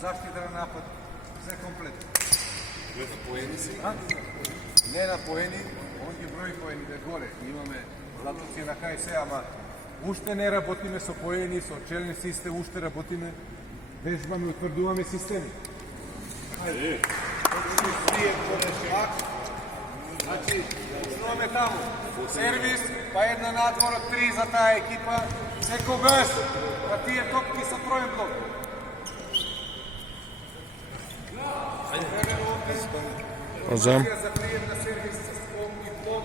zaštita na napad, sve kompletno. Na poeni si? Ne na poeni, ovdje broj poeni da je gore. Imаме задници на КС, ама уште не работиме со поени, со челни систем, уште работиме, вежбаме, утврдуваме системи. Значи, основаме таму. Сервис, па една надвора, 3 за таа екипа, секогаш, па тие топки са троен блок. Озам. За прием на сервис с блок и блок.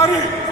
Ari,